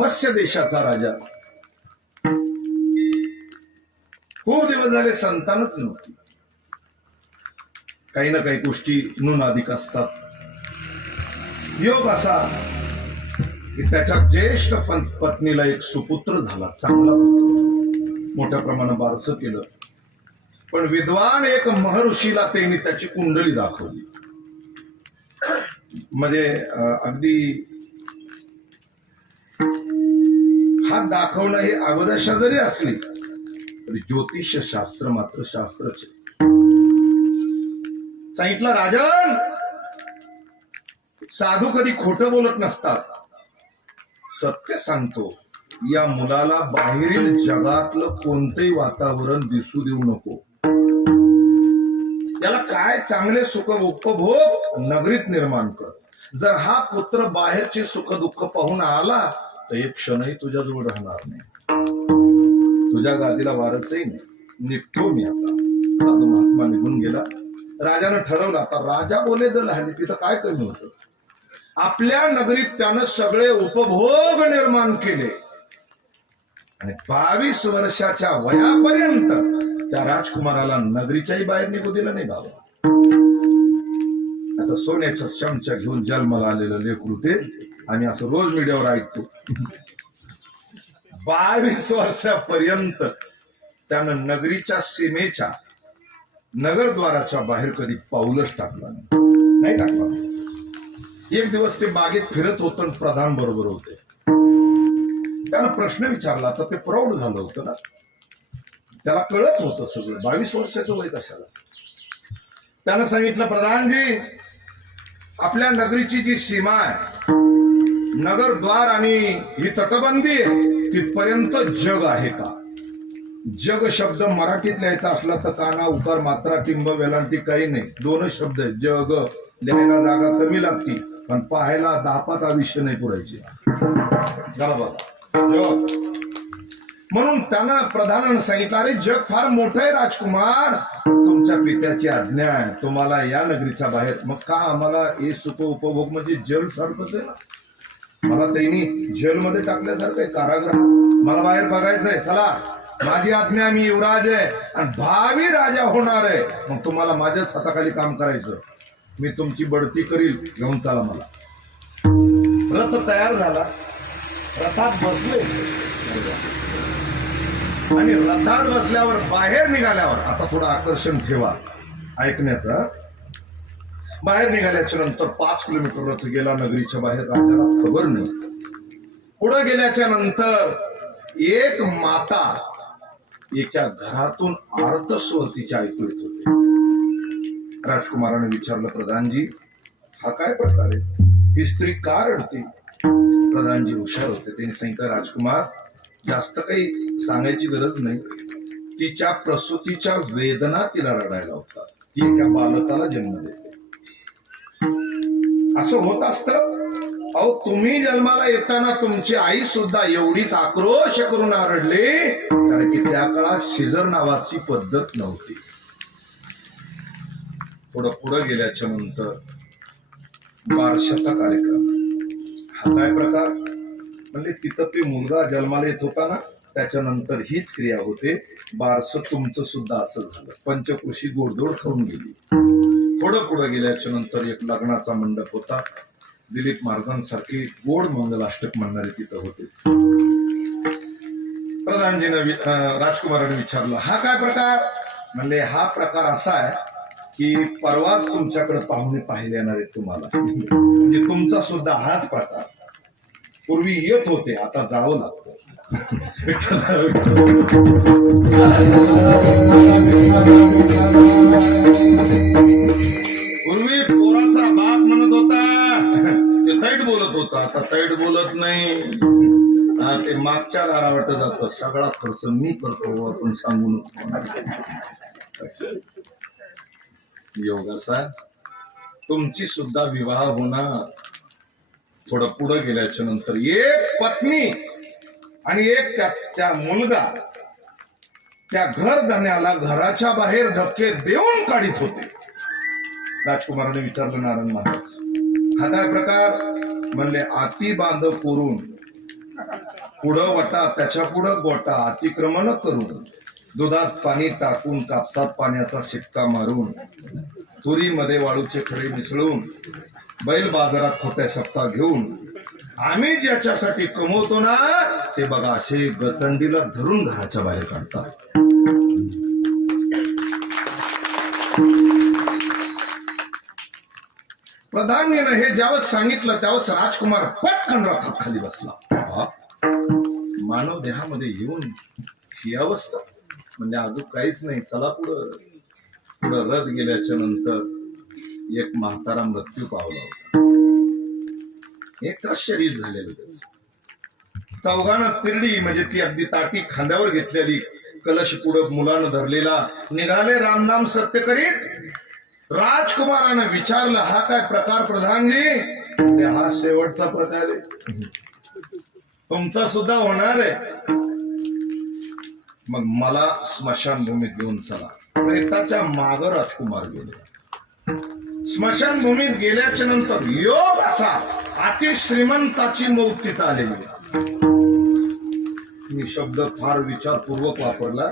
मत्स्य देशाचा राजा. खूप दिवस झाले संतानच नव्हती. काही ना काही गोष्टी नुनाधिक असतात. योग असा की त्याच्या ज्येष्ठ पत्नीला एक सुपुत्र झाला, चांगला पुत्र, मोठ्या प्रमाणात बारसं केलं. पण विद्वान एक महर्षीला त्यांनी त्याची कुंडली दाखवली. म्हणजे अगदी हात दाखवणं हे अवदशा जरी असली तरी ज्योतिष शास्त्र मात्र शास्त्रच आहे. सांगितलं, राजन, साधू कधी खोटं बोलत नसतात. सत्य सांगतो, या मुलाला बाहेरील जगातलं कोणतेही वातावरण दिसू देऊ नको. याला काय चांगले सुख उपभोग नगरीत निर्माण कर. जर हा पुत्र बाहेरचे सुख दुःख पाहून आला तर एक क्षणही तुझ्याजवळ राहणार नाही. तुझ्या गादीला वारसही नाही. निघतो मी आता. साधू महात्मा निघून गेला. राजानं ठरवलं, आता राजा बोले दल हल्ली तिथं काय कमी होतं. आपल्या नगरीत त्यानं सगळे उपभोग निर्माण केले आणि 22 वर्षाच्या वयापर्यंत त्या राजकुमाराला नगरीच्याही बाहेर निघू दिलं नाही. बाबा आता सोन्याचा चमचा घेऊन जन्माला आलेलं लेकरू ते. आणि असं रोज मीडियावर ऐकतो. 22 वर्षापर्यंत त्यानं नगरीच्या सीमेच्या नगरद्वाराच्या बाहेर कधी पाऊलच टाकला नाही टाकला. एक दिवस ते बागेत फिरत होतं आणि प्रधान बरोबर होते. त्यानं प्रश्न विचारला तर ते प्रौढ झालं होतं ना. त्याला कळत होतं सगळं. 22 वर्षाचं वय कशाला. त्यानं सांगितलं, प्रधानजी, आपल्या नगरीची जी सीमा आहे, नगरद्वार आणि ही तटबंदी आहे, तिथपर्यंत जग आहे का. जग शब्द मराठीत लिहायचा असला तर काना उकार मात्रा टिंब वेलांटी काही नाही. 2च शब्द आहेत. जग लिहायला जागा कमी लागती पण पाहायला 10-5 विषय नाही पुरायचे. म्हणून त्यांना प्रधानानं सांगितलं, अरे जग फार मोठं आहे राजकुमार. तुमच्या पित्याची आज्ञा आहे, तुम्हाला या नगरीच्या बाहेर. मग का आम्हाला हे सुख उपभोग म्हणजे जल सारखंच आहे ना. मला त्यांनी जेलमध्ये टाकल्यासारखं आहे, कारागृह. मला बाहेर बघायचंय. चला, माझी आज्ञा, मी युवराज आहे आणि भावी राजा होणार आहे. मग तुम्हाला माझ्याच हाताखाली काम करायचं. मी तुमची बढती करील, घेऊन चला मला. रथ तयार झाला. रथात बसले आणि रथात बसल्यावर बाहेर निघाल्यावर, आता थोडं आकर्षण ठेवा ऐकण्याचं. बाहेर निघाल्याच्या नंतर 5 किलोमीटर रथ गेला नगरीच्या बाहेर. राजाला खबर नाही. पुढे गेल्याच्या नंतर एक माता एका घरातून आर्तस्वर तिच्या ऐकू येत होते. राजकुमाराने विचारलं, प्रधानजी, हा काय प्रकार आहे. ही स्त्री का रडते. प्रधानजी हुशार होते. त्यांनी सांगितलं, राजकुमार, जास्त काही सांगायची गरज नाही. तिच्या प्रसूतीच्या वेदना तिला रडायला होतात. ती एका बालकाला जन्म देते. असं होत असतं. अहो, तुम्ही जन्माला येताना तुमची आई सुद्धा एवढीच आक्रोश करून आरडली, कारण की त्या काळात शिजर नावाची पद्धत नव्हती. थोडं पुढे गेल्याच्या नंतर बारशाचा कार्यक्रम. हा काय प्रकार. म्हणजे तिथं ते मुलगा जन्माला येत होता ना, त्याच्यानंतर हीच क्रिया होते. बारस तुमचं सुद्धा असं झालं. पंचकृषी गोडधोड खाऊन गेली. थोडं पुढे गेल्याच्या नंतर एक लग्नाचा मंडप होता. दिलीप महाराजांसारखे गोड मंगलाष्टक म्हणणारे तिथं होते. प्रधानजीनं राजकुमाराने विचारलं, हा काय प्रकार. म्हणले, हा प्रकार असा आहे की परवाच तुमच्याकडे पाहुणे पाहिले येणार आहेत तुम्हाला. म्हणजे तुमचा सुद्धा हाच प्रकार. पूर्वी येत होते, आता जावं लागतं. पूर्वी पोराचा बाप म्हणत होता, ते तैट बोलत होता. आता तैट बोलत नाही. ते मागच्या दारावाट जातं. सगळा खर्च मी करतो, आपण सांगू नको. योगासा तुमची सुद्धा विवाह होणार. थोडं पुढे गेल्याच्या नंतर एक पत्नी आणि एक त्या मुलगा त्या घरधण्याला घराच्या बाहेर धक्के देऊन काढीत होते. राजकुमाराने विचारलं, नारायण महाराज, हा काय प्रकार. म्हणले, आती बांध पुरून पुढं वटा त्याच्या पुढं गोटा, अतिक्रमण करून दुधात पाणी टाकून कापसात पाण्याचा शिक्का मारून तुरीमध्ये वाळूचे खडे मिसळून बैल बाजारात खोट्या शब्दा घेऊन आम्ही ज्याच्यासाठी कमवतो ना ते बघा असे गचंडीला धरून घराच्या बाहेर काढतात. प्रधानीनं हे ज्यावेळेस सांगितलं त्यावेळेस राजकुमार पटकन रथात खाली बसला. मानव देहामध्ये येऊन ही अवस्था म्हणजे अजून काहीच नाही. चला पुढं पुढं रथ गेल्याच्या नंतर एक म्हातारा मृत्यू पावला होता. एकच शरीर झालेलं त्याचं. चौघानं तिरडी म्हणजे ती अगदी ताटी खांद्यावर घेतलेली, कलश पुढं मुलानं धरलेला निघाले रामनाम सत्य करीत. राजकुमारानं विचारलं हा काय प्रकार प्रधानजी? हा शेवटचा प्रकार आहे, तुमचा सुद्धा होणार आहे. मग मला स्मशानभूमीत घेऊन चला. प्रेताच्या माग राजकुमार गेले. स्मशानभूमीत गेल्याच्या नंतर योग असा अति श्रीमंताची मौत तिथं आलेली. मी शब्द फार विचारपूर्वक वापरला.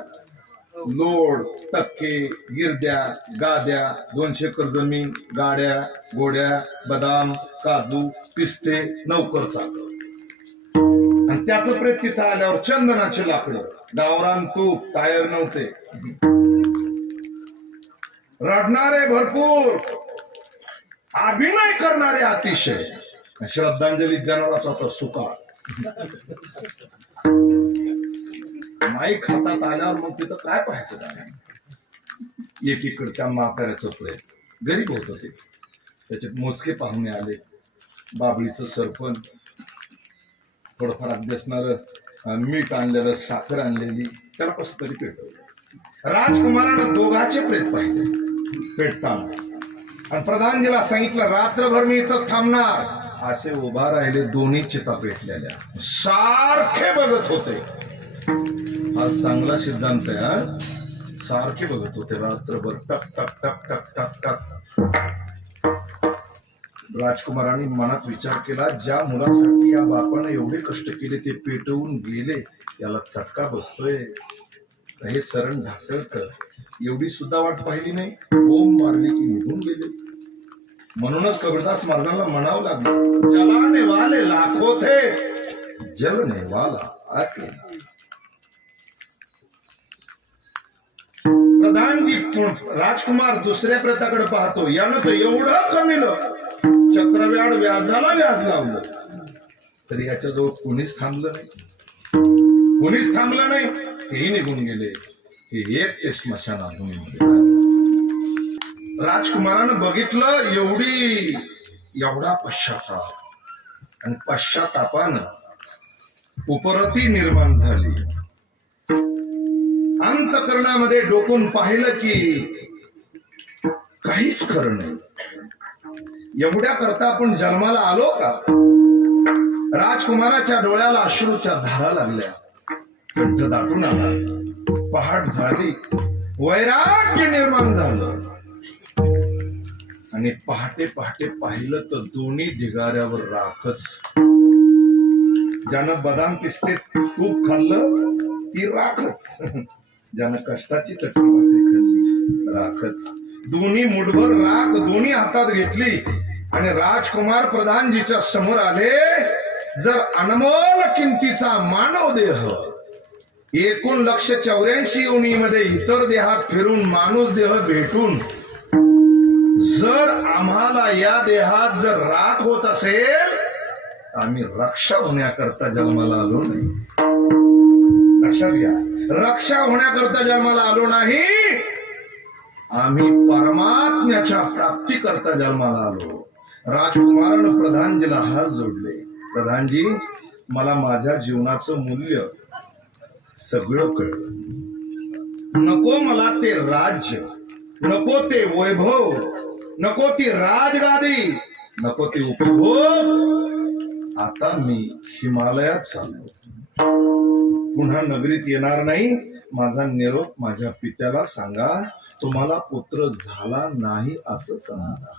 लोड, टक्के, गिरद्या, गाद्या, 200 एकर जमीन, गाड्या, घोड्या, बदाम, काजू, पिस्ते, नौकर चाकर. आणि त्याचं प्रेत तिथं आल्यावर चंदनाचे लाकडं, गावरान तूप, टायर नव्हते. रडणारे भरपूर, अभिनय करणारे अतिशय. श्रद्धांजली देणाराचा तर सुका. माईक हातात आल्यावर मग तिथं काय पाहायचं? एकीकडे त्या म्हाताऱ्याचं प्रेत, गरीब होत ते, त्याच्यात मोजके पाहुणे आले. बाबळीचं सरपण, थोडंफार अगदी असणार मीठ आणलेलं, साखर आणलेली, त्याला कसं तरी पेटवलं. राजकुमारानं दोघाचे प्रेत पाहिले पेटताना. आणि प्रधानजीला सांगितलं रात्रभर मी इथं थांबणार. असे उभा राहिले, दोन्ही चिता पेटलेल्या, सारखे बघत होते. हा चांगला सिद्धांत आहे. सारखे बघत होते रात्रभर, टक टक टक टक टक टक. राजकुमारांनी मनात विचार केला, ज्या मुलासाठी या बापानं एवढे कष्ट केले ते पेटवून गेले, याला चटका बसतोय. हे सरण ढासळत. एवढी सुद्धा वाट पाहिली नाही, बोंब मारली की निघून गेले. म्हणूनच कबीरदास महाराजांना म्हणावं लागलं, जलाने वाले लाखो थे, जलने वाला आके. प्रधानजी राजकुमार दुसऱ्या प्रेताकडे पाहतो. यानं तर एवढं कमीलं, चक्रव्याड व्याजाला व्याज लावलं, तरी याच्याजवळ कोणीच थांबलं नाही. कोणीच थांबलं नाही. तेही निघून गेले. हे एक ते स्मशानभूमीमध्ये. राजकुमारानं बघितलं एवढा पश्चाताप, आणि पश्चातापानं उपरती निर्माण झाली. अंतकरणामध्ये डोकून पाहिलं की काहीच खरं नाही. एवढ्या करता आपण जन्माला आलो का? राजकुमाराच्या डोळ्याला अश्रूच्या धारा लागल्या, कंठ दाटून आला, पहाट झाली, वैराग्य निर्माण झालं. आणि पहाटे पहाटे पाहिलं तर दोन्ही ढिगाऱ्यावर राखच. ज्यानं बदाम पिस्ते तूप खाल्लं ती राखच, ज्यानं कष्टाची चटणी भाकरी खाल्ली राखच. दोन्ही मुठभर राख दोन्ही हातात घेतली आणि राजकुमार प्रधानजीच्या समोर आले. जर अनमोल किमतीचा मानव देह 1,84,00,000 योनीमध्ये इतर देहात फिरून माणूस देह भेटून जर आम्हाला या देहात जर राख होत असेल, आम्ही रक्षा होण्याकरता जन्माला आलो नाही. लक्षात घ्या, रक्षा होण्याकरता जन्माला आलो नाही, आम्ही परमात्म्याच्या प्राप्ती करता जन्माला आलो. राजकुमारानं प्रधानजीला हात जोडले. प्रधानजी, मला माझ्या जीवनाचं मूल्य सगळं कळलं. नको मला ते राज्य, नको ते वैभव, नको ती राजगादी, नको ते उपभोग. आता मी हिमालयात चाललो, पुन्हा नगरीत येणार नाही. माझा निरोप माझ्या पित्याला सांगा, तुम्हाला पुत्र झाला नाही असं सांगा.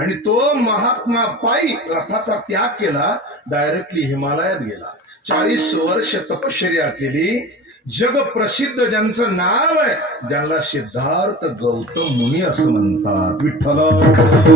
आणि तो महात्मा पायी रथाचा त्याग केला, डायरेक्टली हिमालयात गेला, 40 वर्ष तपश्चर्या केली, जग प्रसिद्ध ज्यांचं नाव आहे, ज्यांना सिद्धार्थ गौतम मुनी असं म्हणतात. विठ्ठल